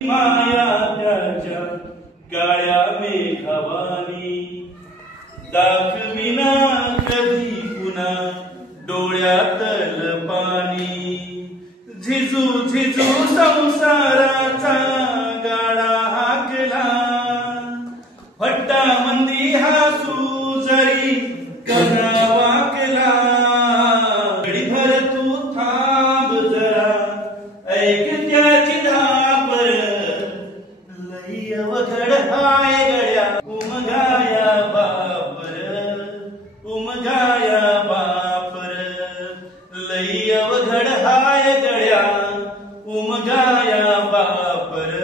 माया त्याच्या काळ्या मेघावानी दाखविना कधी पुन्हा डोळ्यातल पाणी झिजू झिजू संसाराचा गाडा हाकला फट्टा मंदी हसू जरी करा वाकला घडीभर तू थांब जरा ऐक त्याची धापर लई अवघड हाय गड्या उमगाया बापर लई अवघड हाय गड्या उमगाया बापर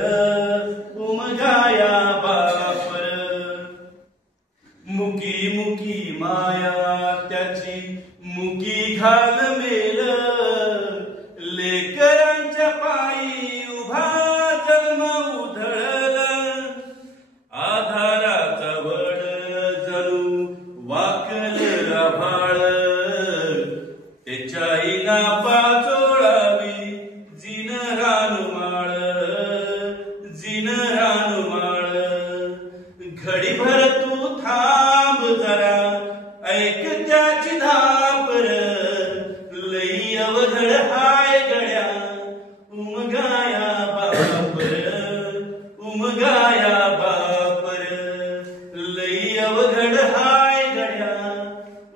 मुकी मुकी माया त्याची मुकी घाल मेल लेकरांच्या पायी उभा जन्म उधळल आधाराचा वड जणू वाकल आभाळ त्याच्याही ना पाचोळावी जिन रानमाळ घडीभर तू थांब जरा ऐक त्याची धापर लई अवघड हाय गड्या उमगाया बापर लई अवघड हाय गड्या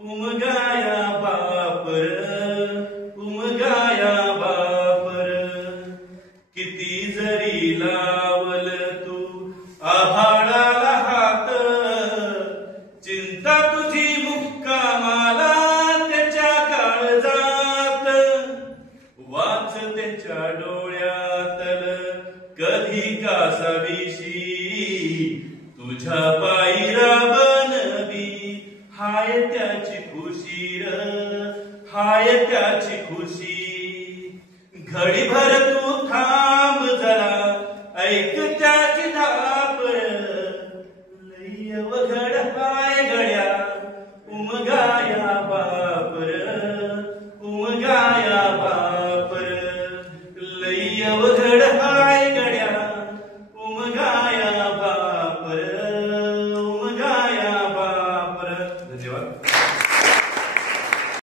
उमगाया बापर किती जरी लावल तू आभाळाला हात चिंता तुझी मुक्कामाला त्याच्या काळजात वाच त्याच्या डोळ्यातल कधी कासावीशी तुझ्या पायी राबनवी हाय त्याची खुशी घडीभर तू थांब जरा ऐक त्या